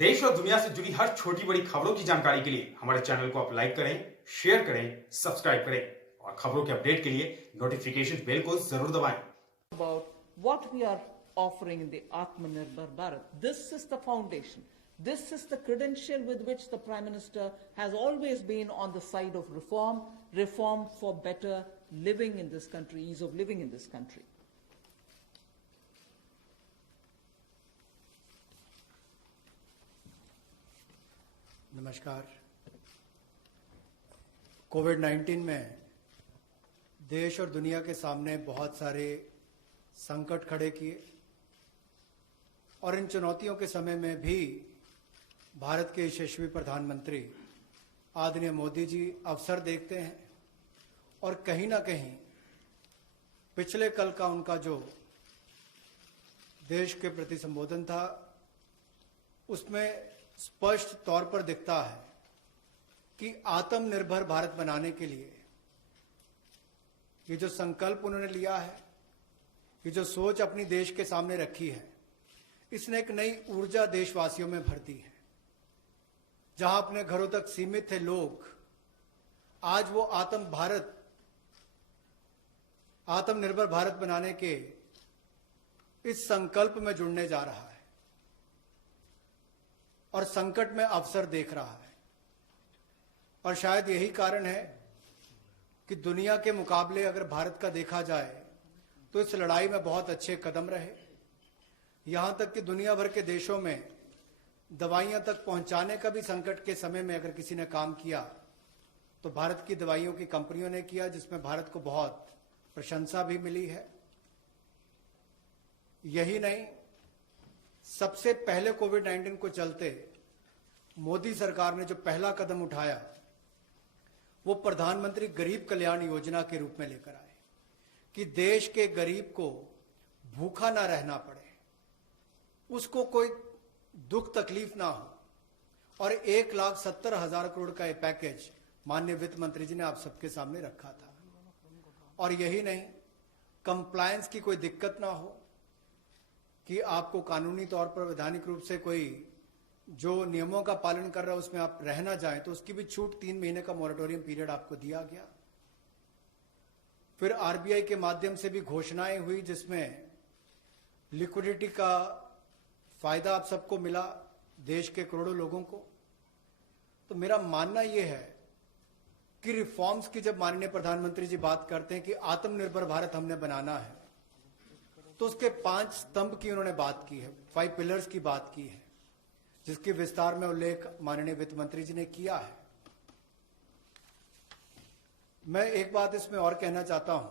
देश और दुनिया से जुड़ी हर छोटी बड़ी खबरों की जानकारी के लिए हमारे चैनल को आप लाइक करें, शेयर करें, सब्सक्राइब करें और खबरों के अपडेट के लिए नोटिफिकेशन बेल को जरूर दबाएं। About what we are offering in the Atmanirbhar Bharat. This is the foundation. This is the credential with which the Prime Minister has always been on the side of reform, reform for better living in this country, ease of living in this country. नमस्कार। कोविड-19 में देश और दुनिया के सामने बहुत सारे संकट खड़े किए और इन चुनौतियों के समय में भी भारत के यशस्वी प्रधानमंत्री आदरणीय मोदी जी अवसर देखते हैं और कहीं ना कहीं पिछले कल का उनका जो देश के प्रति संबोधन था उसमें स्पष्ट तौर पर दिखता है कि आत्मनिर्भर भारत बनाने के लिए ये जो संकल्प उन्होंने लिया है, ये जो सोच अपनी देश के सामने रखी है, इसने एक नई ऊर्जा देशवासियों में भर दी है। जहां अपने घरों तक सीमित थे लोग, आज वो आत्मनिर्भर भारत बनाने के इस संकल्प में जुड़ने जा रहा है और संकट में अवसर देख रहा है। और शायद यही कारण है कि दुनिया के मुकाबले अगर भारत का देखा जाए तो इस लड़ाई में बहुत अच्छे कदम रहे। यहां तक कि दुनिया भर के देशों में दवाइयां तक पहुंचाने का भी संकट के समय में अगर किसी ने काम किया तो भारत की दवाइयों की कंपनियों ने किया, जिसमें भारत को बहुत प्रशंसा भी मिली है। यही नहीं, सबसे पहले कोविड-19 को चलते मोदी सरकार ने जो पहला कदम उठाया वो प्रधानमंत्री गरीब कल्याण योजना के रूप में लेकर आए कि देश के गरीब को भूखा ना रहना पड़े, उसको कोई दुख तकलीफ ना हो। और 1,70,000 करोड़ का ये पैकेज माननीय वित्त मंत्री जी ने आप सबके सामने रखा था। और यही नहीं, कंप्लायंस की कोई दिक्कत ना हो कि आपको कानूनी तौर पर वैधानिक रूप से कोई जो नियमों का पालन कर रहा है उसमें आप रह ना जाएं, तो उसकी भी छूट 3 महीने का मॉरेटोरियम पीरियड आपको दिया गया। फिर आरबीआई के माध्यम से भी घोषणाएं हुई जिसमें लिक्विडिटी का फायदा आप सबको मिला, देश के करोड़ों लोगों को। तो मेरा मानना यह है कि रिफॉर्म्स की जब माननीय प्रधानमंत्री जी बात करते हैं कि आत्मनिर्भर भारत हमने बनाना है, तो उसके 5 स्तंभ की उन्होंने बात की है, 5 पिलर्स की बात की है, जिसके विस्तार में उल्लेख माननीय वित्त मंत्री जी ने किया है। मैं एक बात इसमें और कहना चाहता हूं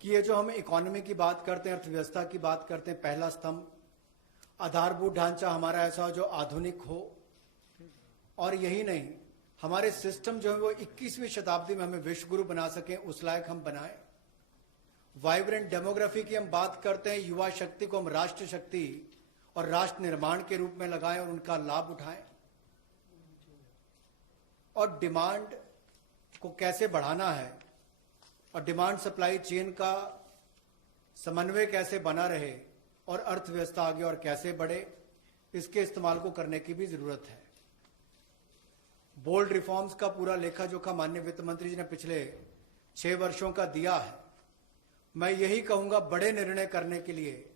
कि ये जो हम इकोनॉमी की बात करते हैं, अर्थव्यवस्था की बात करते हैं, पहला स्तंभ आधारभूत ढांचा हमारा ऐसा हो जो आधुनिक हो। और यही नहीं, हमारे सिस्टम जो है वो 21वीं शताब्दी में हमें विश्व गुरु बना सकें, उस लायक हम बनाएं। वाइब्रेंट डेमोग्राफी की हम बात करते हैं, युवा शक्ति को हम राष्ट्र शक्ति और राष्ट्र निर्माण के रूप में लगाएं और उनका लाभ उठाएं। और डिमांड को कैसे बढ़ाना है और डिमांड सप्लाई चेन का समन्वय कैसे बना रहे और अर्थव्यवस्था आगे और कैसे बढ़े, इसके इस्तेमाल को करने की भी जरूरत है। बोल्ड रिफॉर्म्स का पूरा लेखा जोखा माननीय वित्त मंत्री जी ने पिछले 6 वर्षों का दिया है। मैं यही कहूंगा, बड़े निर्णय करने के लिए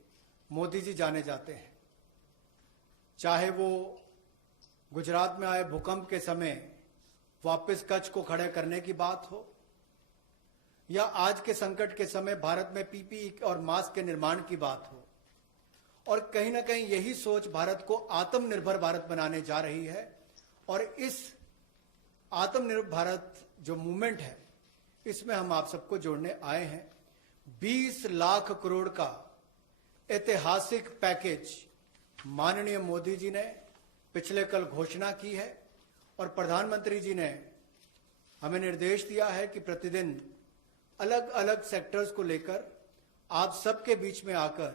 मोदी जी जाने जाते हैं। चाहे वो गुजरात में आए भूकंप के समय वापस कच्छ को खड़े करने की बात हो, या आज के संकट के समय भारत में पीपीई और मास्क के निर्माण की बात हो। और कहीं ना कहीं यही सोच भारत को आत्मनिर्भर भारत बनाने जा रही है। और इस आत्मनिर्भर भारत जो मूवमेंट है, इसमें हम आप सबको जोड़ने आए हैं। 20 लाख करोड़ का ऐतिहासिक पैकेज माननीय मोदी जी ने पिछले कल घोषणा की है और प्रधानमंत्री जी ने हमें निर्देश दिया है कि प्रतिदिन अलग अलग सेक्टर्स को लेकर आप सबके बीच में आकर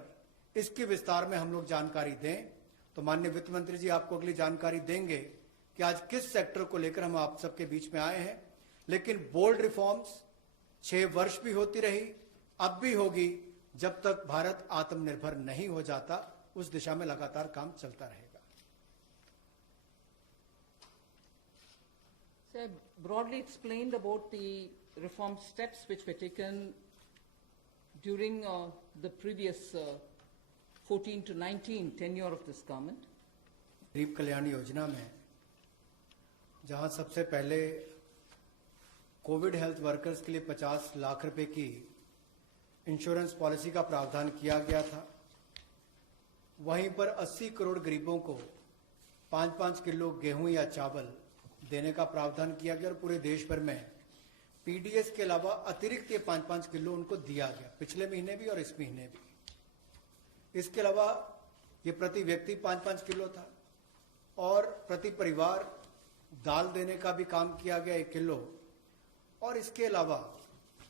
इसकी विस्तार में हम लोग जानकारी दें। तो माननीय वित्त मंत्री जी आपको अगली जानकारी देंगे कि आज किस सेक्टर को लेकर हम आप सबके बीच में आए हैं। लेकिन बोल्ड रिफॉर्म्स 6 वर्ष भी होती रही, अब भी होगी, जब तक भारत आत्मनिर्भर नहीं हो जाता। उस दिशा में लगातार काम चलता रहेगा। So I broadly explained about the reform steps which were taken during the previous 14 to 19 tenure of this government. गरीब कल्याण योजना में जहां सबसे पहले कोविड हेल्थ वर्कर्स के लिए 50 लाख रुपए की इंश्योरेंस पॉलिसी का प्रावधान किया गया था, वहीं पर 80 करोड़ गरीबों को 5-5 किलो गेहूं या चावल देने का प्रावधान किया गया और पूरे देश भर में पीडीएस के अलावा अतिरिक्त ये 5-5 किलो उनको दिया गया, पिछले महीने भी और इस महीने भी। इसके अलावा ये प्रति व्यक्ति 5-5 किलो था और प्रति परिवार दाल देने का भी काम किया गया 1 किलो। और इसके अलावा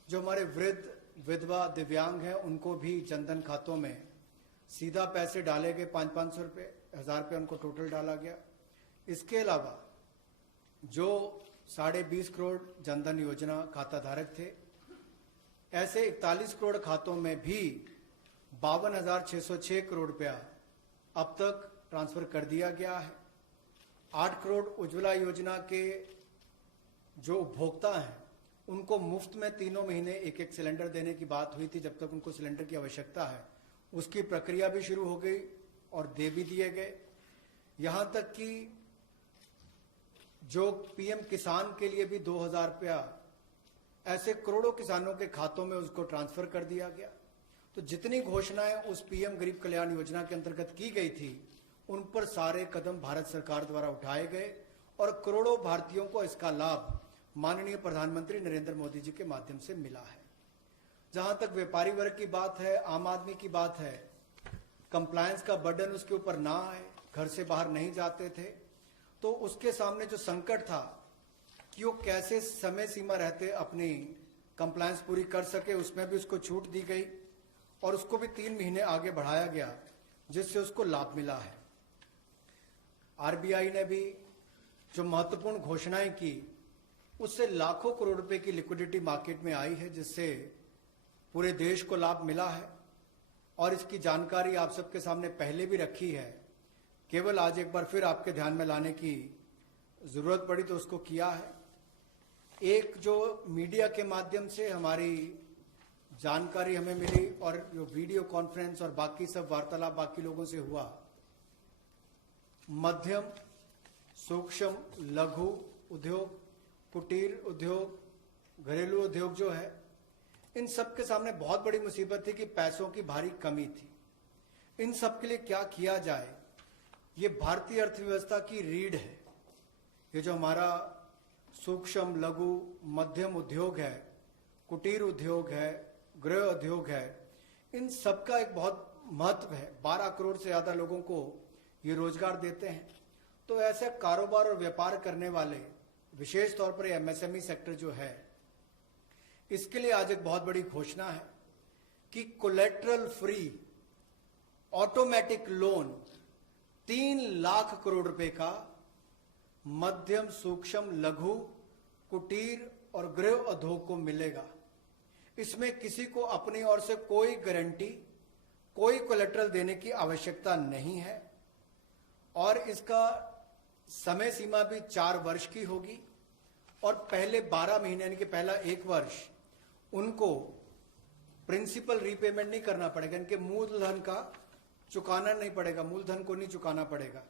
जो हमारे वृद्ध, विधवा, दिव्यांग हैं उनको भी जनधन खातों में सीधा पैसे डाले गए, 500-500 रुपये, 1000 रुपये उनको टोटल डाला गया। इसके अलावा जो 20.5 करोड़ जनधन योजना खाता धारक थे, ऐसे 41 करोड़ खातों में भी 52,606 करोड़ रुपया अब तक ट्रांसफर कर दिया गया है। 8 करोड़ उज्ज्वला योजना के जो उपभोक्ता हैं उनको मुफ्त में 3 महीने एक सिलेंडर देने की बात हुई थी, जब तक उनको सिलेंडर की आवश्यकता है। उसकी प्रक्रिया भी शुरू हो गई और दे भी दिए गए। यहां तक कि जो पीएम किसान के लिए भी 2,000 रुपया ऐसे करोड़ों किसानों के खातों में उसको ट्रांसफर कर दिया गया। तो जितनी घोषणाएं उस पीएम गरीब कल्याण योजना के अंतर्गत की गई थी, उन पर सारे कदम भारत सरकार द्वारा उठाए गए और करोड़ों भारतीयों को इसका लाभ माननीय प्रधानमंत्री नरेंद्र मोदी जी के माध्यम से मिला है। जहां तक व्यापारी वर्ग की बात है, आम आदमी की बात है, कंप्लायंस का बर्डन उसके ऊपर ना आए, घर से बाहर नहीं जाते थे, तो उसके सामने जो संकट था कि वो कैसे समय सीमा रहते अपनी कंप्लायंस पूरी कर सके, उसमें भी उसको छूट दी गई और उसको भी 3 महीने आगे बढ़ाया गया, जिससे उसको लाभ मिला है। आरबीआई ने भी जो महत्वपूर्ण घोषणाएं की, उससे लाखों करोड़ रुपए की लिक्विडिटी मार्केट में आई है, जिससे पूरे देश को लाभ मिला है। और इसकी जानकारी आप सबके सामने पहले भी रखी है, केवल आज एक बार फिर आपके ध्यान में लाने की जरूरत पड़ी तो उसको किया है। एक जो मीडिया के माध्यम से हमारी जानकारी हमें मिली और जो वीडियो कॉन्फ्रेंस और बाकी सब वार्तालाप बाकी लोगों से हुआ, मध्यम, सूक्ष्म, लघु उद्योग, कुटीर उद्योग, घरेलू उद्योग जो है, इन सब के सामने बहुत बड़ी मुसीबत थी कि पैसों की भारी कमी थी। इन सब के लिए क्या किया जाए, ये भारतीय अर्थव्यवस्था की रीढ़ है। ये जो हमारा सूक्ष्म, लघु, मध्यम उद्योग है, कुटीर उद्योग है, गृह उद्योग है, इन सबका एक बहुत महत्व है। 12 करोड़ से ज्यादा लोगों को ये रोजगार देते हैं। तो ऐसे कारोबार और व्यापार करने वाले, विशेष तौर पर एमएसएमई सेक्टर जो है, इसके लिए आज एक बहुत बड़ी घोषणा है कि collateral free automatic loan 3 lakh crore रुपए का मध्यम, सूक्ष्म, लघु, कुटीर और गृह उद्योग को मिलेगा। इसमें किसी को अपनी ओर से कोई गारंटी, कोई कोलेटरल देने की आवश्यकता नहीं है और इसका समय सीमा भी 4 वर्ष की होगी और पहले 12 महीने यानी कि पहला 1 वर्ष उनको प्रिंसिपल रीपेमेंट नहीं करना पड़ेगा, इनके मूलधन का चुकाना नहीं पड़ेगा, मूलधन को नहीं चुकाना पड़ेगा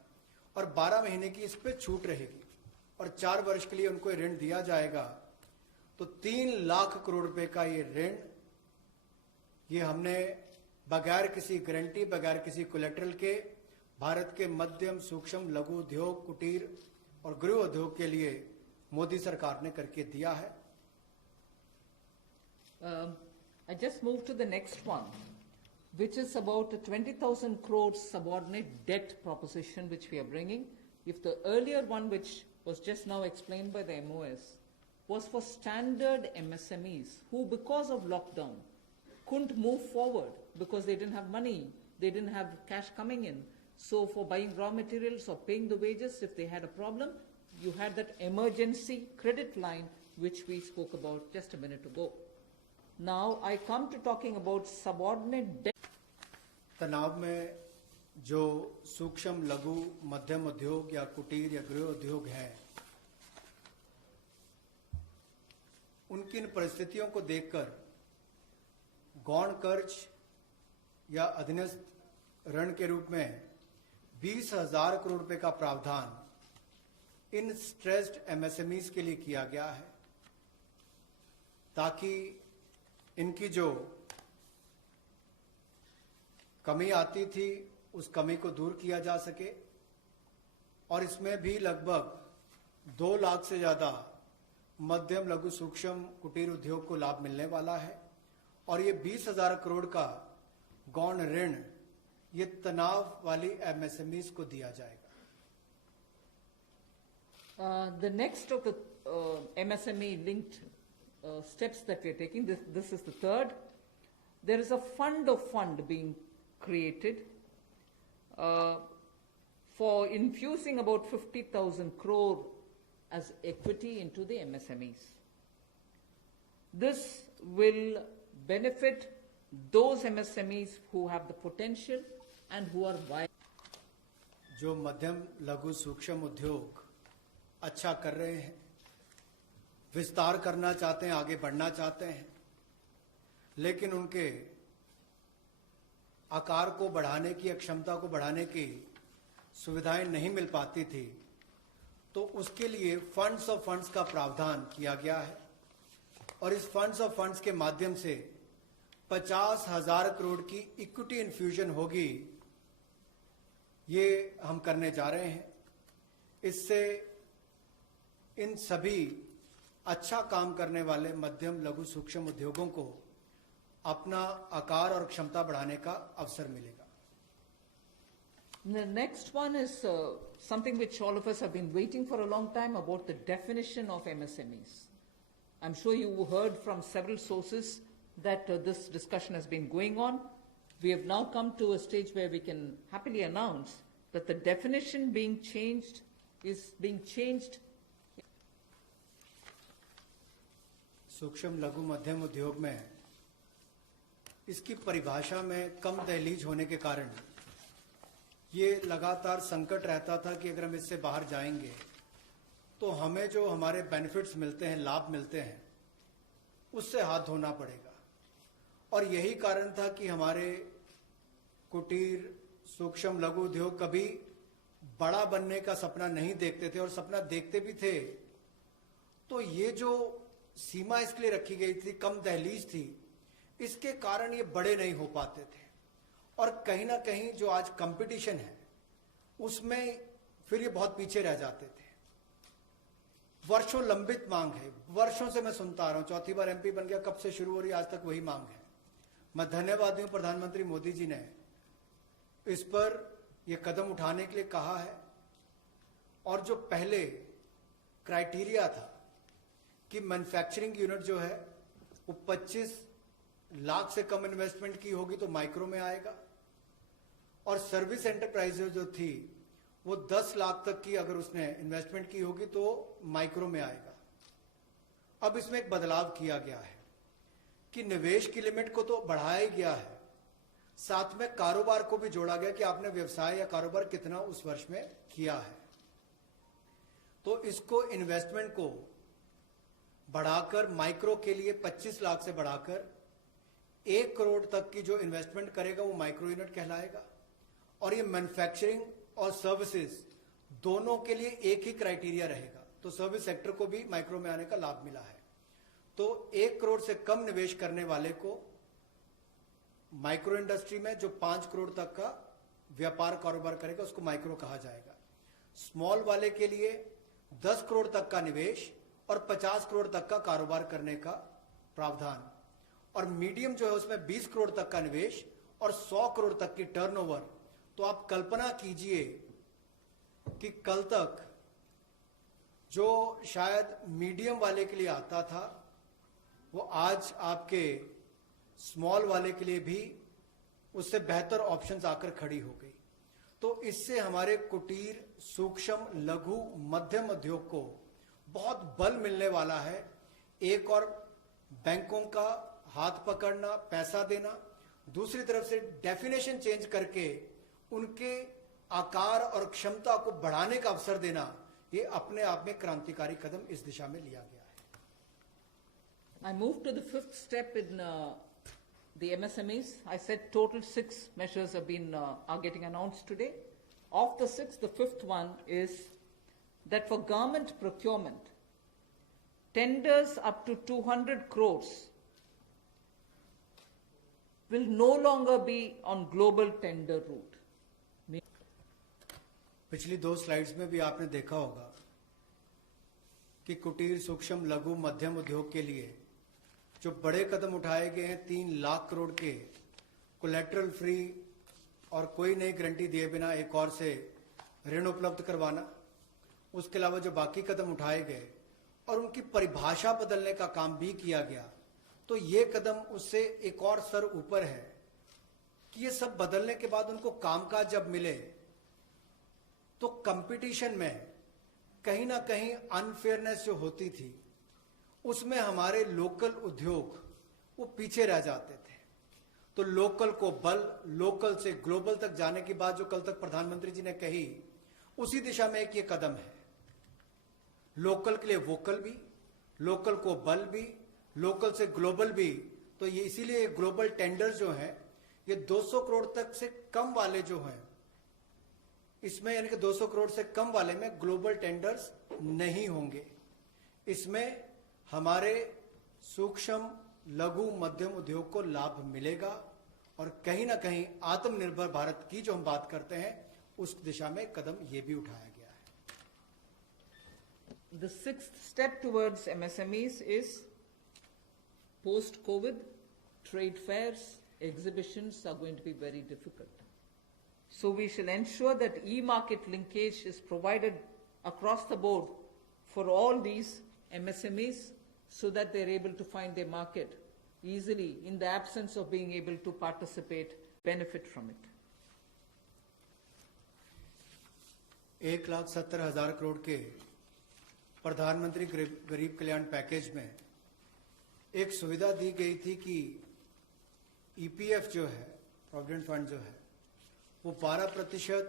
और 12 महीने की इस पे छूट रहेगी और 4 वर्ष के लिए उनको ऋण दिया जाएगा। तो 3 लाख करोड़ रुपए का ये ऋण, ये हमने बगैर किसी गारंटी, बगैर किसी कोलेटरल के भारत के मध्यम, सूक्ष्म, लघु उद्योग, कुटीर और गृह उद्योग के लिए मोदी सरकार ने करके दिया है। I just moved to the next one, which is about a 20,000 crore subordinate debt proposition which we are bringing. If the earlier one, which was just now explained by the MOS, was for standard MSMEs who, because of lockdown, couldn't move forward because they didn't have money, they didn't have cash coming in. So for buying raw materials or paying the wages, if they had a problem, you had that emergency credit line which we spoke about just a minute ago. Now I come to talking about subordinate debt. तनाव में जो सूक्ष्म लघु मध्यम उद्योग या कुटीर या गृह उद्योग है, उनकी इन परिस्थितियों को देखकर गौण कर्ज या अधीनस्थ ऋण के रूप में 20,000 करोड़ रुपए का प्रावधान इन स्ट्रेस्ड एमएसएमईज के लिए किया गया है, ताकि इनकी जो कमी आती थी उस कमी को दूर किया जा सके। और इसमें भी लगभग 2 लाख से ज्यादा मध्यम लघु सूक्ष्म कुटीर उद्योग को लाभ मिलने वाला है। और ये 20,000 करोड़ का गौण ऋण ये तनाव वाली एमएसएमईज को दिया जाएगा। The next of the MSME linked steps that we are taking, this is the third. There is a fund of fund being created for infusing about 50,000 crore as equity into the MSMEs. This will benefit those MSMEs who have the potential and who are viable. जो मध्यम लघु सूक्ष्म उद्योग अच्छा कर रहे हैं, विस्तार करना चाहते हैं, आगे बढ़ना चाहते हैं, लेकिन उनके आकार को बढ़ाने की, क्षमता को बढ़ाने की सुविधाएं नहीं मिल पाती थी, तो उसके लिए फंड्स ऑफ फंड्स का प्रावधान किया गया है। और इस फंड्स ऑफ फंड्स के माध्यम से 50,000 करोड़ की इक्विटी इन्फ्यूजन होगी, ये हम करने जा रहे हैं। इससे इन सभी अच्छा काम करने वाले मध्यम लघु सूक्ष्म उद्योगों को अपना आकार और क्षमता बढ़ाने का अवसर मिलेगा। The next one is something which all of us have been waiting for a long time, about the definition of MSMEs. I'm sure you heard from several sources that this discussion has been going on. We have now come to a stage where we can happily announce that the definition being changed is being changed. सूक्ष्म लघु मध्यम उद्योग में इसकी परिभाषा में कम दहलीज होने के कारण ये लगातार संकट रहता था कि अगर हम इससे बाहर जाएंगे तो हमें जो हमारे बेनिफिट्स मिलते हैं, लाभ मिलते हैं, उससे हाथ धोना पड़ेगा। और यही कारण था कि हमारे कुटीर सूक्ष्म लघु उद्योग कभी बड़ा बनने का सपना नहीं देखते थे, और सपना देखते भी थे तो ये जो सीमा इसके लिए रखी गई थी, कम दहलीज थी, इसके कारण ये बड़े नहीं हो पाते थे। और कहीं ना कहीं जो आज कंपटीशन है उसमें फिर ये बहुत पीछे रह जाते थे। वर्षों लंबित मांग है, वर्षों से मैं सुनता आ रहा हूं, 4थी बार एमपी बन गया, कब से शुरू हो रही, आज तक वही मांग है। मैं धन्यवादी हूं प्रधानमंत्री मोदी जी ने इस पर यह कदम उठाने के लिए कहा है। और जो पहले क्राइटेरिया था कि मैन्युफैक्चरिंग यूनिट जो है वो 25 लाख से कम इन्वेस्टमेंट की होगी तो माइक्रो में आएगा, और सर्विस एंटरप्राइजेज जो थी वो 10 लाख तक की अगर उसने इन्वेस्टमेंट की होगी तो माइक्रो में आएगा। अब इसमें एक बदलाव किया गया है कि निवेश की लिमिट को तो बढ़ाया ही गया है, साथ में कारोबार को भी जोड़ा गया कि आपने व्यवसाय या कारोबार कितना उस वर्ष में किया है। तो इसको इन्वेस्टमेंट को बढ़ाकर माइक्रो के लिए 25 लाख से बढ़ाकर 1 करोड़ तक की जो इन्वेस्टमेंट करेगा वो माइक्रो यूनिट कहलाएगा। और ये मैन्युफैक्चरिंग और सर्विसेज दोनों के लिए एक ही क्राइटेरिया रहेगा, तो सर्विस सेक्टर को भी माइक्रो में आने का लाभ मिला है। तो 1 करोड़ से कम निवेश करने वाले को माइक्रो इंडस्ट्री में जो 5 करोड़ तक का व्यापार कारोबार करेगा उसको माइक्रो कहा जाएगा। स्मॉल वाले के लिए 10 करोड़ तक का निवेश और 50 करोड़ तक का कारोबार करने का प्रावधान, और मीडियम जो है उसमें 20 करोड़ तक का निवेश और 100 करोड़ तक की टर्नओवर। तो आप कल्पना कीजिए कि कल तक जो शायद मीडियम वाले के लिए आता था वो आज आपके स्मॉल वाले के लिए भी उससे बेहतर ऑप्शंस आकर खड़ी हो गई। तो इससे हमारे कुटीर सूक्ष्म लघु मध्यम उद्योग को बहुत बल मिलने वाला है। एक और बैंकों का हाथ पकड़ना, पैसा देना, दूसरी तरफ से डेफिनेशन चेंज करके उनके आकार और क्षमता को बढ़ाने का अवसर देना, ये अपने आप में क्रांतिकारी कदम इस दिशा में लिया गया है। I move to the fifth step in the MSMEs. I said total 6 measures have been are getting announced today. Of the 6, the fifth one is that for government procurement, tenders up to 200 crores will no longer be on global tender route. पिछली 2 slides में भी आपने देखा होगा कि कुटीर, सूक्ष्म, लघु, मध्यम उद्योग के लिए जो बड़े कदम उठाए गए हैं, 3 लाख करोड़ के कोलेटरल फ्री और कोई नई गारंटी दिए बिना एक और से ऋण उपलब्ध करवाना, उसके अलावा जो बाकी कदम उठाए गए और उनकी परिभाषा बदलने का काम भी किया गया, तो ये कदम उससे एक और स्तर ऊपर है कि ये सब बदलने के बाद उनको कामकाज जब मिले तो कंपटीशन में कहीं ना कहीं अनफेयरनेस जो होती थी, उसमें हमारे लोकल उद्योग वो पीछे रह जाते थे। तो लोकल को बल, लोकल से ग्लोबल तक जाने की बात जो कल तक प्रधानमंत्री जी ने कही, उसी दिशा में एक ये कदम है। लोकल के लिए वोकल भी, लोकल को बल भी, लोकल से ग्लोबल भी। तो ये इसीलिए ग्लोबल टेंडर जो है, ये 200 करोड़ तक से कम वाले जो हैं, इसमें यानी कि 200 करोड़ से कम वाले में ग्लोबल टेंडर्स नहीं होंगे। इसमें हमारे सूक्ष्म, लघु, मध्यम उद्योग को लाभ मिलेगा और कहीं ना कहीं आत्मनिर्भर भारत की जो हम बात करते हैं, उस दिशा में कदम ये भी उठाया गया है। The sixth step towards MSMEs is post-COVID, trade fairs, exhibitions are going to be very difficult. So we shall ensure that e-market linkage is provided across the board for all these MSMEs so that they're able to find their market easily in the absence of being able to participate, benefit from it. 1,70,000 crore के प्रधानमंत्री गरीब कल्याण package में एक सुविधा दी गई थी कि EPF जो है, प्रोविडेंट फंड जो है, वो 12%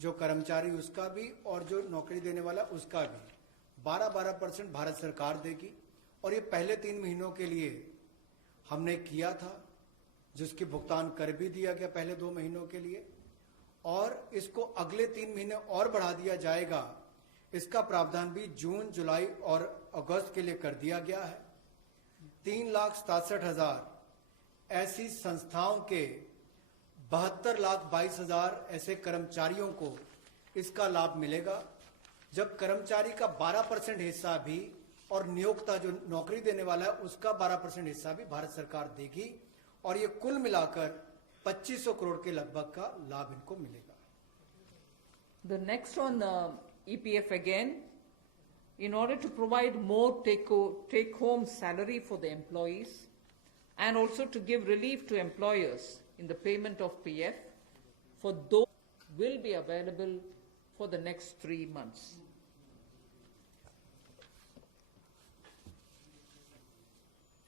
जो कर्मचारी उसका भी और जो नौकरी देने वाला उसका भी 12% भारत सरकार देगी। और ये पहले 3 महीनों के लिए हमने किया था, जिसकी भुगतान कर भी दिया गया पहले 2 महीनों के लिए, और इसको अगले 3 महीने और बढ़ा दिया जाएगा। इसका प्रावधान भी जून, जुलाई और अगस्त के लिए कर दिया गया है। 3,67,000 ऐसी संस्थाओं के 72,22,000 ऐसे कर्मचारियों को इसका लाभ मिलेगा। जब कर्मचारी का 12% हिस्सा भी और नियोक्ता जो नौकरी देने वाला है उसका 12% हिस्सा भी भारत सरकार देगी, और ये कुल मिलाकर 2500 करोड़ के लगभग का लाभ इनको मिलेगा। The next on EPF again, in order to provide more take-home salary for the employees and also to give relief to employers in the payment of PF, for those will be available for the next 3 months.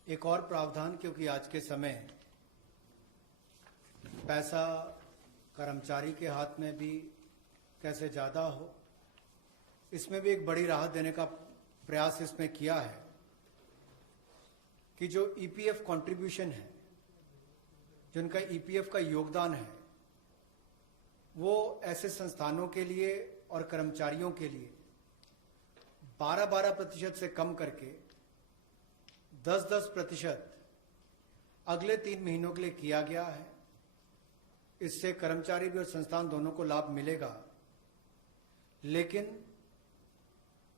एक और प्रावधान, क्योंकि आज के समय पैसा कर्मचारी के हाथ में भी कैसे ज्यादा हो, इसमें भी एक बड़ी राहत देने का प्रयास इसमें किया है कि जो ईपीएफ कंट्रीब्यूशन है, जिनका ईपीएफ का योगदान है, वो ऐसे संस्थानों के लिए और कर्मचारियों के लिए 12% से कम करके 10% अगले 3 महीनों के लिए किया गया है। इससे कर्मचारी भी और संस्थान दोनों को लाभ मिलेगा। लेकिन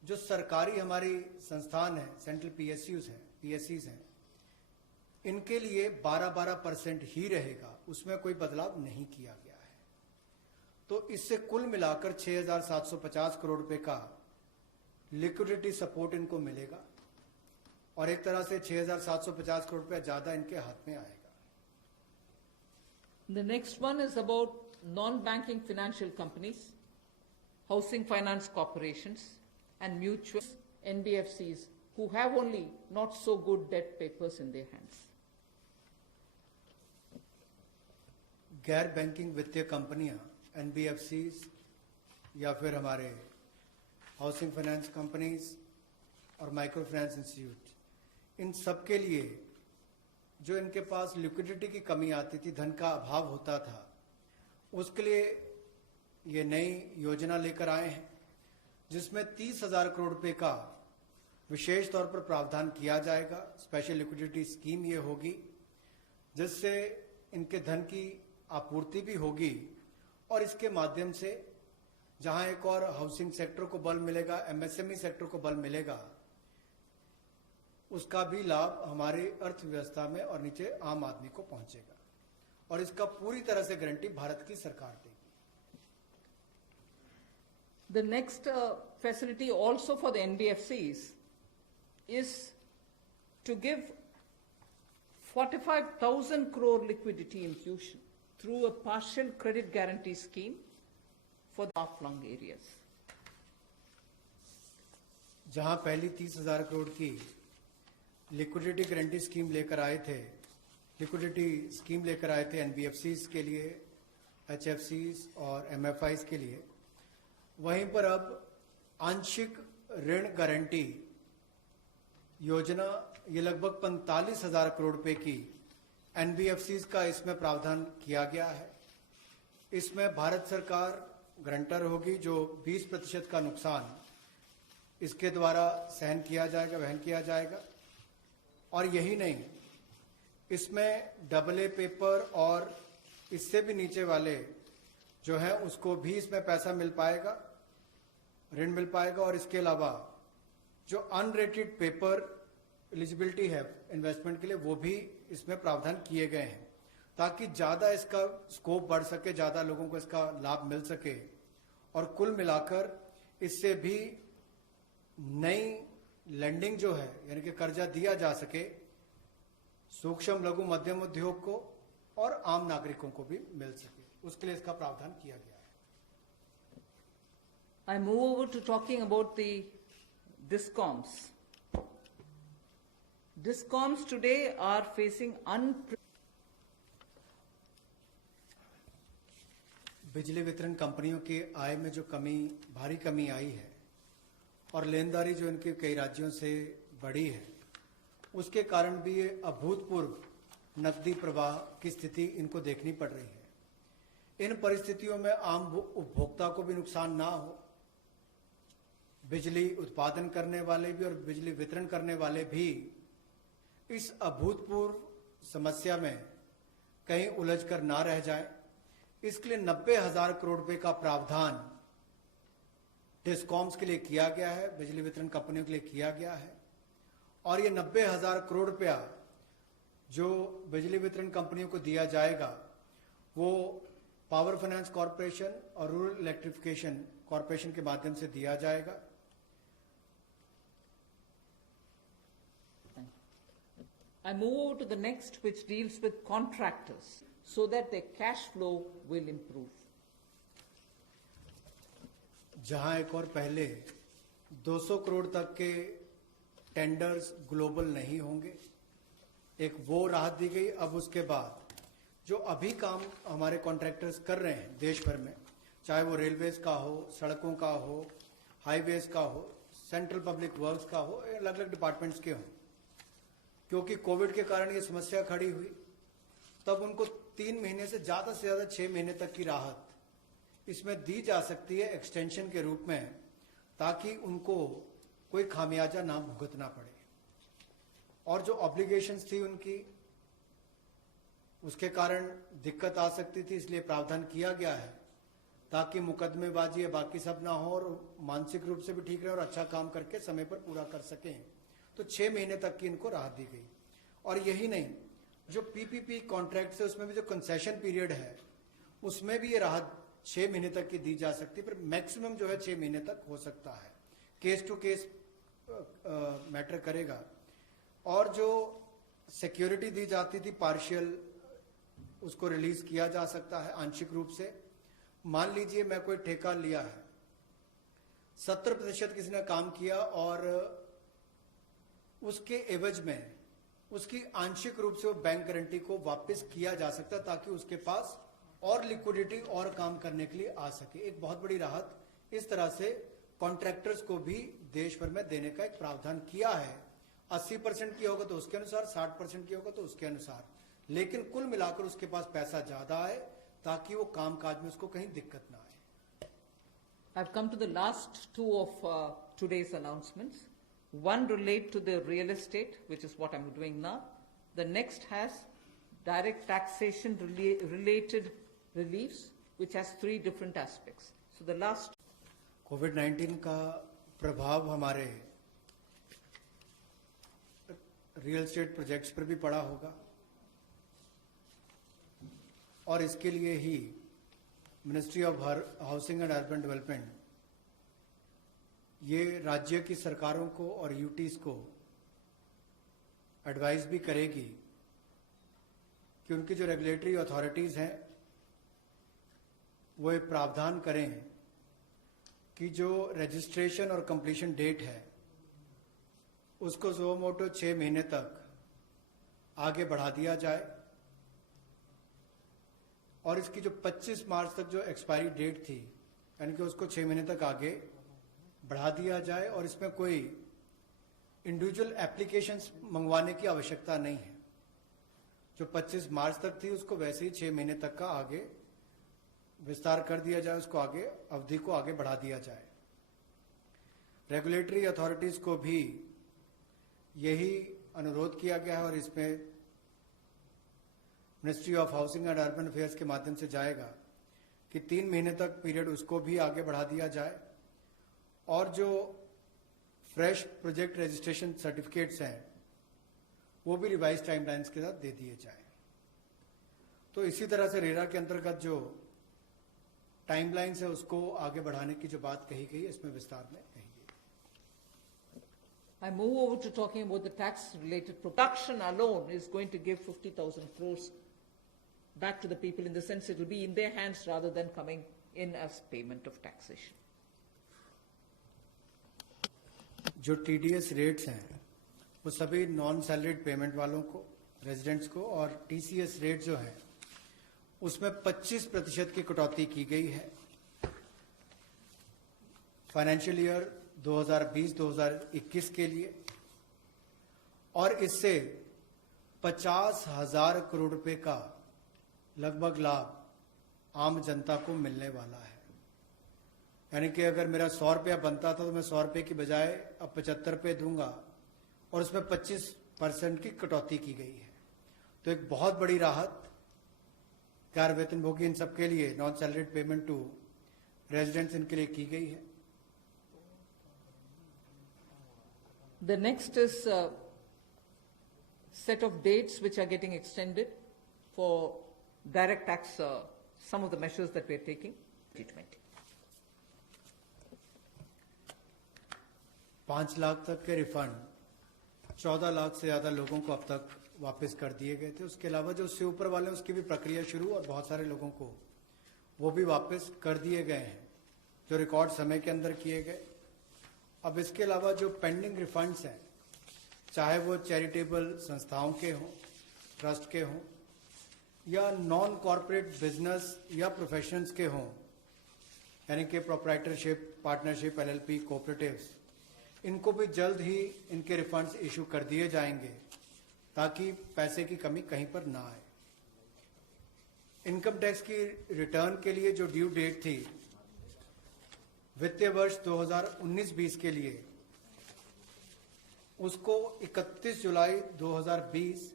जो सरकारी हमारी संस्थान है, सेंट्रल पीएससीज हैं, इनके लिए 12% ही रहेगा, उसमें कोई बदलाव नहीं किया गया है। तो इससे कुल मिलाकर 6,750 करोड़ रुपए का लिक्विडिटी सपोर्ट इनको मिलेगा और एक तरह से 6,750 करोड़ रुपया ज्यादा इनके हाथ में आएगा। The next one is about non-banking financial companies, housing finance corporations, and mutual NBFCs who have only not so good debt papers in their hands. गैर बैंकिंग वित्तीय कंपनियां एनबीएफसीज या फिर हमारे हाउसिंग फाइनेंस कंपनीज और माइक्रो फाइनेंस इंस्टीट्यूट, इन सब के लिए जो इनके पास लिक्विडिटी की कमी आती थी, धन का अभाव होता था, उसके लिए ये नई योजना लेकर आए हैं जिसमें 30,000 करोड़ रुपए का विशेष तौर पर प्रावधान किया जाएगा। स्पेशल लिक्विडिटी स्कीम ये होगी जिससे इनके धन की आपूर्ति भी होगी और इसके माध्यम से जहां एक और हाउसिंग सेक्टर को बल मिलेगा, एमएसएमई सेक्टर को बल मिलेगा, उसका भी लाभ हमारी अर्थव्यवस्था में और नीचे आम आदमी को पहुंचेगा और इसका पूरी तरह से गारंटी भारत की सरकार देगी। The next facility also for the NBFCs is to give 45,000 crore liquidity infusion through a partial credit guarantee scheme for the far-flung areas. जहां पहली 30,000 करोड़ की लिक्विडिटी गारंटी स्कीम लेकर आए थे एनबीएफसीज के लिए, एचएफसीज और एमएफआईज के लिए, वहीं पर अब आंशिक ऋण गारंटी योजना ये लगभग 45,000 करोड़ रुपए की एनबीएफसीज का इसमें प्रावधान किया गया है। इसमें भारत सरकार गारंटर होगी, जो 20% का नुकसान इसके द्वारा वहन किया जाएगा। और यही नहीं, इसमें AA पेपर और इससे भी नीचे वाले जो है उसको भी इसमें पैसा मिल पाएगा, ऋण मिल पाएगा। और इसके अलावा जो अनरेटेड पेपर एलिजिबिलिटी है इन्वेस्टमेंट के लिए, वो भी इसमें प्रावधान किए गए हैं ताकि ज्यादा इसका स्कोप बढ़ सके, ज्यादा लोगों को इसका लाभ मिल सके और कुल मिलाकर इससे भी नई लैंडिंग जो है यानी कि कर्जा दिया जा सके सूक्ष्म लघु मध्यम उद्योग को और आम नागरिकों को भी मिल सके, उसके लिए इसका प्रावधान किया गया है। I move over to talking about the DISCOMs. DISCOMs today are facing बिजली वितरण कंपनियों की आय में जो भारी कमी आई है और लेनदारी जो इनके कई राज्यों से बढ़ी है, उसके कारण भी ये अभूतपूर्व नकदी प्रवाह की स्थिति इनको देखनी पड़ रही है। इन परिस्थितियों में आम उपभोक्ता को भी नुकसान ना हो, बिजली उत्पादन करने वाले भी और बिजली वितरण करने वाले भी इस अभूतपूर्व समस्या में कहीं उलझ कर ना रह जाए, इसके लिए 90,000 करोड़ रुपए का प्रावधान डिस्कॉम्स के लिए किया गया है, बिजली वितरण कंपनियों के लिए किया गया है। और ये 90,000 करोड़ रुपया जो बिजली वितरण कंपनियों को दिया जाएगा वो पावर फाइनेंस कॉर्पोरेशन और रूरल इलेक्ट्रिफिकेशन कॉर्पोरेशन के माध्यम से दिया जाएगा। I move over to the next, which deals with contractors, so that their cash flow will improve. जहां एक और पहले 200 करोड़ तक के टेंडर्स ग्लोबल नहीं होंगे, एक वो राहत दी गई। अब उसके बाद जो अभी काम हमारे कॉन्ट्रैक्टर्स कर रहे हैं देश भर में, चाहे वो रेलवेज का हो, सड़कों का हो, हाईवेज का हो, सेंट्रल पब्लिक वर्क्स का हो, अलग अलग डिपार्टमेंट्स के हों, क्योंकि कोविड के कारण ये समस्या खड़ी हुई, तब उनको 3 महीने से ज्यादा 6 महीने तक की राहत इसमें दी जा सकती है एक्सटेंशन के रूप में, ताकि उनको कोई खामियाजा ना भुगतना पड़े। और जो ऑब्लिगेशंस थी उनकी, उसके कारण दिक्कत आ सकती थी, इसलिए प्रावधान किया गया है ताकि मुकदमेबाजी या बाकी सब ना हो और मानसिक रूप से भी ठीक रहे और अच्छा काम करके समय पर पूरा कर सकें। तो 6 महीने तक की इनको राहत दी गई। और यही नहीं, जो पीपीपी कॉन्ट्रैक्ट है उसमें भी जो कंसेशन पीरियड है उसमें भी ये राहत 6 महीने तक की दी जा सकती है, पर मैक्सिमम जो है 6 महीने तक हो सकता है। केस टू केस मैटर करेगा। और जो सिक्योरिटी दी जाती थी पार्शियल, उसको रिलीज किया जा सकता है आंशिक रूप से। मान लीजिए मैं कोई ठेका लिया है, 70% किसी ने काम किया और उसके एवज में उसकी आंशिक रूप से वो बैंक गारंटी को वापस किया जा सकता है, ताकि उसके पास और लिक्विडिटी और काम करने के लिए आ सके। एक बहुत बड़ी राहत इस तरह से कॉन्ट्रैक्टर्स को भी देश भर में देने का एक प्रावधान किया है। 80% की होगा तो उसके अनुसार, 60% की होगा तो उसके अनुसार, लेकिन कुल मिलाकर उसके पास पैसा ज्यादा आए ताकि वो काम काज में उसको कहीं दिक्कत ना आए। I've come to the last two of today's announcements. One relate to the real estate, which is what I'm doing now. The next has direct taxation related reliefs, which has three different aspects. So the last कोविड-19 का प्रभाव हमारे real estate projects पर भी पड़ा होगा और इसके लिए ही ministry of housing and urban development ये राज्य की सरकारों को और यूटीज को एडवाइस भी करेगी कि उनकी जो रेगुलेटरी अथॉरिटीज हैं वो एक प्रावधान करें कि जो रजिस्ट्रेशन और कंप्लीशन डेट है उसको सुओ मोटो 6 महीने तक आगे बढ़ा दिया जाए और इसकी जो 25 मार्च तक जो एक्सपायरी डेट थी यानी कि उसको 6 महीने तक आगे बढ़ा दिया जाए और इसमें कोई इंडिविजुअल एप्लीकेशंस मंगवाने की आवश्यकता नहीं है। जो 25 मार्च तक थी उसको वैसे ही 6 महीने तक का आगे विस्तार कर दिया जाए, उसको आगे अवधि को आगे बढ़ा दिया जाए। रेगुलेटरी अथॉरिटीज को भी यही अनुरोध किया गया है और इसमें ministry of housing and urban affairs के माध्यम से जाएगा कि 3 महीने तक पीरियड उसको भी आगे बढ़ा दिया जाए और जो फ्रेश प्रोजेक्ट रजिस्ट्रेशन सर्टिफिकेट्स हैं वो भी रिवाइज टाइमलाइंस के साथ दे दिए जाए। तो इसी तरह से रेरा के अंतर्गत जो टाइमलाइंस है उसको आगे बढ़ाने की जो बात कही गई है इसमें विस्तार में कही गई। I move over to talking about the tax-related production alone is going to give 50,000 crores back to the people, in the sense it will be in their hands rather than coming in as payment of taxation. जो TDS rates हैं वो सभी non salaried payment वालों को, residents को, और TCS rate जो है उसमें 25% की कटौती की गई है फाइनेंशियल ईयर 2020-2021 के लिए और इससे 50,000 करोड़ रुपए का लगभग लाभ आम जनता को मिलने वाला है। यानी कि अगर मेरा 100 रुपया बनता था तो मैं 100 रुपये की बजाय अब 75 रुपये दूंगा और उसमें 25% की कटौती की गई है। तो एक बहुत बड़ी राहत गैर वेतनभोगी इन सबके लिए, non salaried payment to residents, इनके लिए की गई है। The next is a set of dates which are getting extended for direct tax, some of the measures that we are taking. 2020. 5 lakh तक के रिफंड 14 लाख से ज्यादा लोगों को अब तक वापस कर दिए गए थे। उसके अलावा जो उससे ऊपर वाले उसकी भी प्रक्रिया शुरू और बहुत सारे लोगों को वो भी वापस कर दिए गए हैं जो रिकॉर्ड समय के अंदर किए गए। अब इसके अलावा जो पेंडिंग रिफंड्स हैं, चाहे वो चैरिटेबल संस्थाओं के हों, ट्रस्ट के हों या नॉन कॉरपोरेट बिजनेस या प्रोफेशंस के हों, यानी कि प्रोप्राइटरशिप, पार्टनरशिप, LLP, कोऑपरेटिव्स, इनको भी जल्द ही इनके रिफंड्स इशू कर दिए जाएंगे ताकि पैसे की कमी कहीं पर ना आए। इनकम टैक्स की रिटर्न के लिए जो ड्यू डेट थी वित्तीय वर्ष 2019-20 के लिए, उसको 31 जुलाई 2020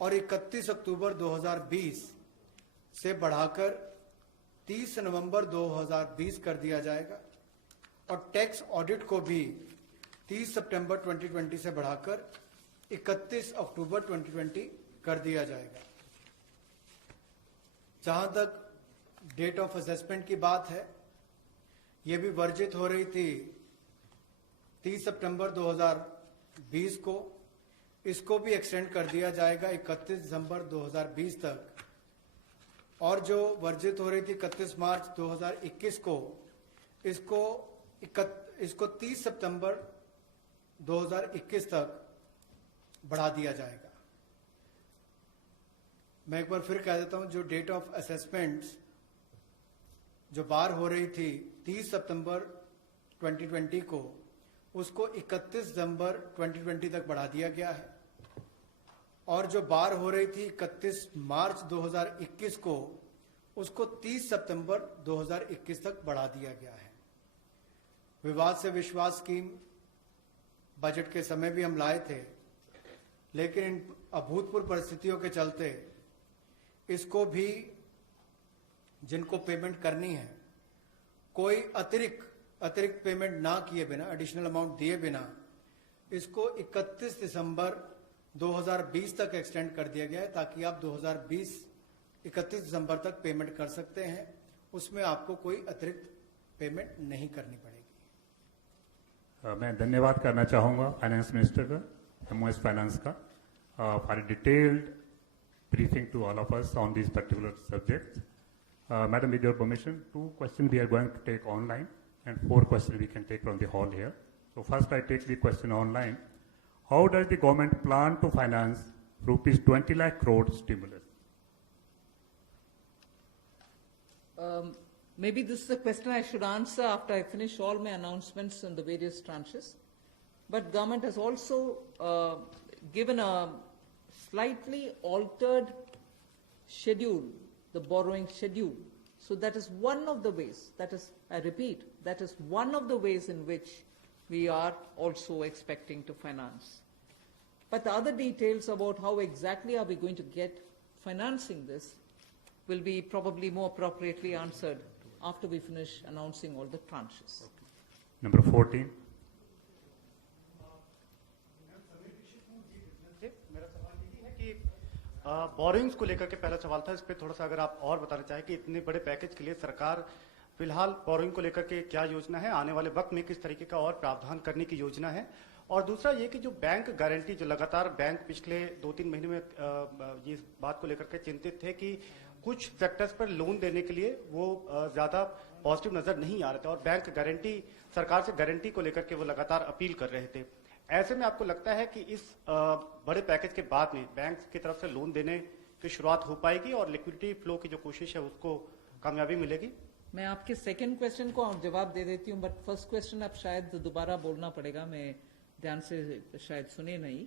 और 31 अक्टूबर 2020 से बढ़ाकर 30 नवंबर 2020 कर दिया जाएगा और टैक्स ऑडिट को भी 30 सितंबर 2020 से बढ़ाकर 31 अक्टूबर 2020 कर दिया जाएगा। जहां तक डेट ऑफ असेसमेंट की बात है, यह भी वर्जित हो रही थी 30 सितंबर 2020 को, इसको भी एक्सटेंड कर दिया जाएगा 31 दिसंबर 2020 तक, और जो वर्जित हो रही थी 31 मार्च 2021 को, इसको 30 सितंबर 2021 तक बढ़ा दिया जाएगा। मैं एक बार फिर कह देता हूं, जो डेट ऑफ असेसमेंट्स जो बार हो रही थी 30 सितंबर 2020 को, उसको 31 दिसंबर 2020 तक बढ़ा दिया गया है। और जो बार हो रही थी 31 मार्च 2021 को, उसको 30 सितंबर 2021 तक बढ़ा दिया गया है। विवाद से विश्वास स्कीम बजट के समय भी हम लाए थे, लेकिन इन अभूतपूर्व परिस्थितियों के चलते इसको भी, जिनको पेमेंट करनी है, कोई अतिरिक्त पेमेंट ना किए बिना, एडिशनल अमाउंट दिए बिना, इसको 31 दिसंबर 2020 तक एक्सटेंड कर दिया गया है, ताकि आप 2020 31 दिसंबर तक पेमेंट कर सकते हैं। उसमें आपको कोई अतिरिक्त पेमेंट नहीं करनी पड़ेगी। मैं धन्यवाद करना चाहूँगा फाइनेंस मिनिस्टर का, एमओएस फाइनेंस का, for a detailed briefing to all of us on these particular subjects. Madam, with your permission, 2 questions we are going to take online and 4 questions we can take from the hall here. So first I take the question online. How does the government plan to finance rupees 20 lakh crore stimulus? Maybe this is a question I should answer after I finish all my announcements on the various tranches. But government has also given a slightly altered schedule, the borrowing schedule. So that is one of the ways, that is, I repeat, that is one of the ways in which we are also expecting to finance. But the other details about how exactly are we going to get financing this will be probably more appropriately answered after we finish announcing all the tranches. Number 14. मेरा सवाल यही है कि borings को लेकर के पहला सवाल था, इस पे थोड़ा सा अगर आप और बताना चाहें कि इतने बड़े पैकेज के लिए सरकार फिलहाल बोरिंग को लेकर के क्या योजना है, आने वाले वक्त में किस तरीके का और प्रावधान करने की योजना है। और दूसरा ये कि जो बैंक गारंटी, जो लगातार बैंक पिछले 2-3 महीने में ये बात को लेकर के चिंतित थे कि कुछ सेक्टर्स पर लोन देने के लिए वो ज्यादा पॉजिटिव नजर नहीं आ रहे थे, और बैंक गारंटी, सरकार से गारंटी को लेकर के वो लगातार अपील कर रहे थे। ऐसे में आपको लगता है कि इस बड़े पैकेज के बाद में बैंक की तरफ से लोन देने की शुरुआत हो पाएगी और लिक्विडिटी फ्लो की जो कोशिश है उसको कामयाबी मिलेगी? मैं आपके सेकंड क्वेश्चन को जवाब दे देती हूँ, बट फर्स्ट क्वेश्चन अब शायद दोबारा बोलना पड़ेगा, मैं ध्यान से शायद सुने नहीं।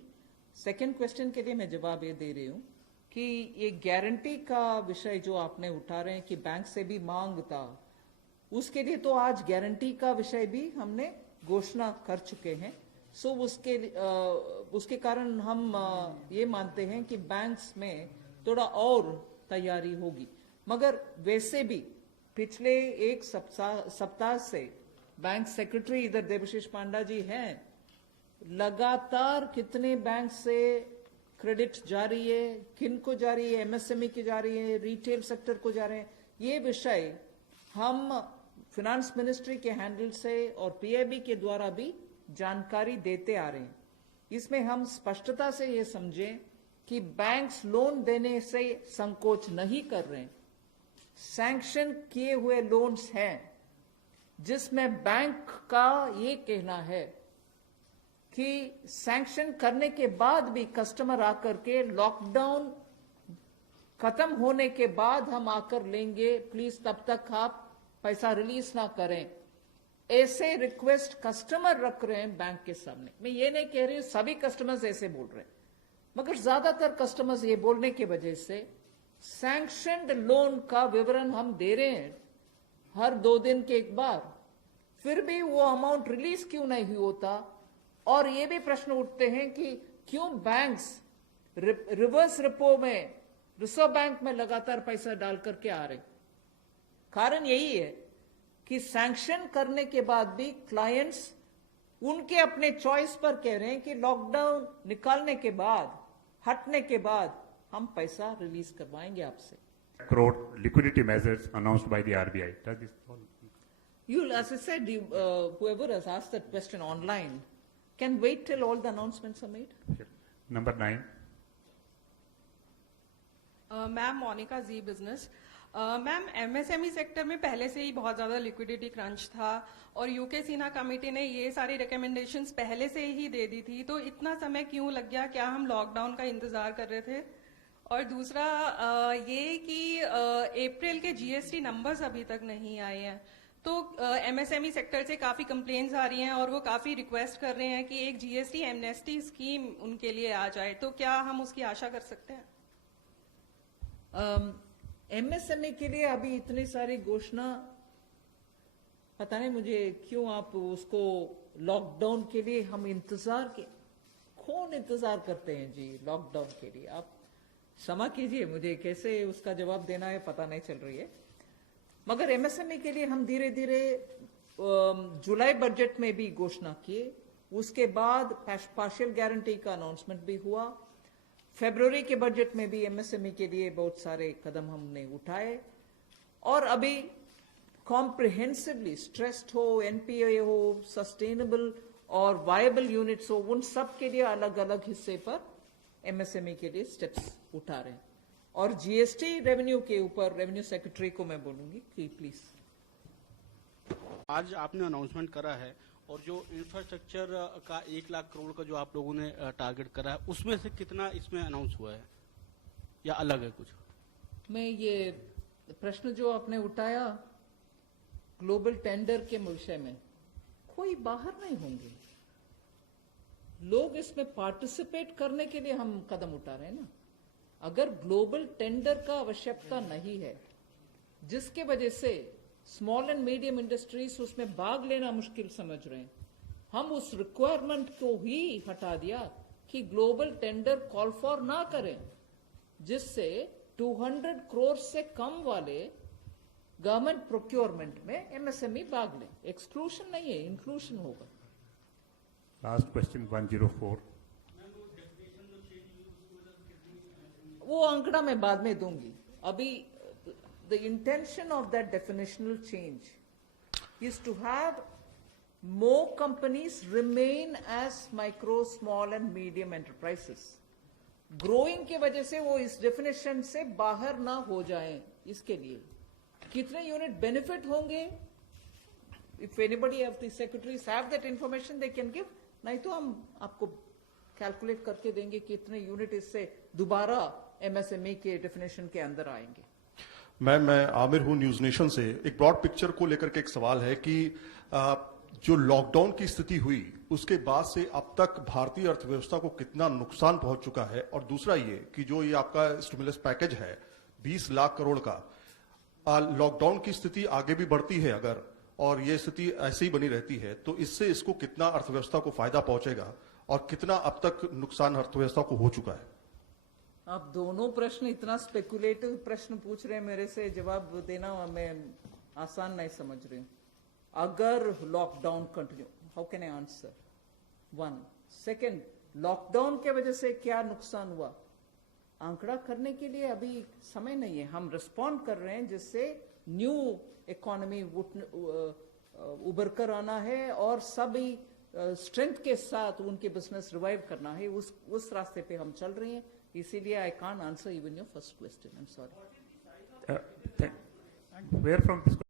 सेकंड क्वेश्चन के लिए मैं जवाब ये दे रही हूँ कि ये गारंटी का विषय जो आपने उठा रहे हैं कि बैंक से भी मांग था, उसके लिए तो आज गारंटी का विषय भी हमने घोषणा कर चुके हैं। सो उसके कारण हम ये मानते हैं कि बैंक्स में थोड़ा और तैयारी होगी। मगर वैसे भी पिछले एक सप्ताह से बैंक सेक्रेटरी इधर देवशीष पांडा जी हैं, लगातार कितने बैंक से क्रेडिट जा रही है, किन को जा रही है, एमएसएमई की जा रही है, रिटेल सेक्टर को जा रहे हैं, ये विषय हम फिनेंस मिनिस्ट्री के हैंडल से और पीआईबी के द्वारा भी जानकारी देते आ रहे हैं। इसमें हम स्पष्टता से ये समझें कि बैंक्स लोन देने से संकोच नहीं कर रहे हैं। सैंक्शन किए हुए लोन्स हैं जिसमें बैंक का ये कहना है कि सैंक्शन करने के बाद भी कस्टमर आकर के लॉकडाउन खत्म होने के बाद हम आकर लेंगे, प्लीज तब तक आप पैसा रिलीज ना करें। ऐसे रिक्वेस्ट कस्टमर रख रहे हैं बैंक के सामने। मैं ये नहीं कह रही हूं सभी कस्टमर्स ऐसे बोल रहे हैं, मगर ज्यादातर कस्टमर्स ये बोलने की वजह से सैंक्शनड लोन का विवरण हम दे रहे हैं हर 2 दिन के एक बार, फिर भी वो अमाउंट रिलीज क्यों नहीं होता। और ये भी प्रश्न उठते हैं कि क्यों बैंक्स रिवर्स रिपो में रिजर्व बैंक में लगातार पैसा डाल करके आ रहे। कारण यही है कि सैंक्शन करने के बाद भी क्लाइंट्स उनके अपने चॉइस पर कह रहे हैं कि लॉकडाउन निकालने के बाद, हटने के बाद हम पैसा रिलीज करवाएंगे आपसे। Crore liquidity measures announced by the RBI. Does this all? As I said, whoever has asked that question online can wait till all the announcements are made. Number 9. Ma'am Monika ji business. Ma'am MSME sector में पहले से ही बहुत ज्यादा liquidity crunch था और UK Sinha committee ने ये सारी रिकमेंडेशंस पहले से ही दे दी थी, तो इतना समय क्यों लग गया? क्या हम लॉकडाउन का इंतजार कर रहे थे? और दूसरा ये कि अप्रैल के जीएसटी नंबर्स अभी तक नहीं आए हैं, तो एमएसएमई सेक्टर से काफी कंप्लेंट्स आ रही हैं और वो काफी रिक्वेस्ट कर रहे हैं कि एक जीएसटी एमनेस्टी स्कीम उनके लिए आ जाए, तो क्या हम उसकी आशा कर सकते हैं? एमएसएमई के लिए अभी इतनी सारी घोषणा, पता नहीं मुझे क्यों आप उसको लॉकडाउन के लिए हम कौन इंतजार करते हैं जी लॉकडाउन के लिए? आप क्षमा कीजिए, मुझे कैसे उसका जवाब देना है पता नहीं चल रही है। मगर एमएसएमई के लिए हम धीरे धीरे जुलाई बजट में भी घोषणा किए, उसके बाद पार्शियल गारंटी का अनाउंसमेंट भी हुआ, फरवरी के बजट में भी एमएसएमई के लिए बहुत सारे कदम हमने उठाए, और अभी कॉम्प्रिहेंसिवली स्ट्रेस्ड हो, एनपीए हो, सस्टेनेबल और वायबल यूनिट्स हो, उन सब के लिए अलग अलग हिस्से पर एमएसएमई के लिए स्टेप्स उठा रहे हैं। और जीएसटी रेवेन्यू के ऊपर रेवेन्यू सेक्रेटरी को मैं बोलूंगी कि प्लीज। आज आपने अनाउंसमेंट करा है और जो इंफ्रास्ट्रक्चर का 1 लाख करोड़ का जो आप लोगों ने टारगेट करा है, उसमें से कितना इसमें अनाउंस हुआ है या अलग है कुछ? मैं ये प्रश्न जो आपने उठाया ग्लोबल टेंडर के विषय में, कोई बाहर नहीं होंगे, लोग इसमें पार्टिसिपेट करने के लिए हम कदम उठा रहे हैं ना। अगर ग्लोबल टेंडर का आवश्यकता नहीं है, जिसके वजह से स्मॉल एंड मीडियम इंडस्ट्रीज उसमें भाग लेना मुश्किल समझ रहे हैं, हम उस रिक्वायरमेंट को ही हटा दिया कि ग्लोबल टेंडर कॉल फॉर ना करें, जिससे 200 करोड़ से कम वाले गवर्नमेंट प्रोक्योरमेंट में एमएसएमई भाग ले। एक्सक्लूशन नहीं है, इंक्लूशन होगा। Last question 104। वो आंकड़ा मैं बाद में दूंगी। अभी the intention of that definitional change is to have more companies remain as micro, small and medium enterprises. Growing के वजह से वो इस definition से बाहर ना हो जाएं, इसके लिए कितने यूनिट बेनिफिट होंगे, if anybody of the secretaries have that information they can give, नहीं तो हम आपको कैलकुलेट करके देंगे कितने यूनिट इससे दोबारा एमएसएमई के डेफिनेशन के अंदर आएंगे। मैं आमिर हूं न्यूज नेशन से। एक ब्रॉड पिक्चर को लेकर के एक सवाल है कि जो लॉकडाउन की स्थिति हुई उसके बाद से अब तक भारतीय अर्थव्यवस्था को कितना नुकसान पहुंच चुका है, और दूसरा ये कि जो ये आपका स्टिमुलस पैकेज है 20 लाख करोड़ का, लॉकडाउन की स्थिति आगे भी बढ़ती है अगर, और ये स्थिति ऐसी ही बनी रहती है, तो इससे इसको कितना अर्थव्यवस्था को फायदा पहुंचेगा और कितना अब तक नुकसान अर्थव्यवस्था को हो चुका है? आप दोनों प्रश्न इतना स्पेकुलेटिव प्रश्न पूछ रहे हैं, मेरे से जवाब देना मैं आसान नहीं समझ रही हूं। अगर lockdown continue, how can I answer? 1 second, lockdown के वजह से क्या नुकसान हुआ, आंकड़ा करने के लिए अभी समय नहीं है। हम रिस्पॉन्ड कर रहे हैं जिससे न्यू इकोनॉमी उभर कर आना है और सभी स्ट्रेंथ के साथ उनके बिजनेस रिवाइव करना है, उस रास्ते पे हम चल रहे हैं। इसीलिए I can't answer even your first question, I am sorry. Where from this question?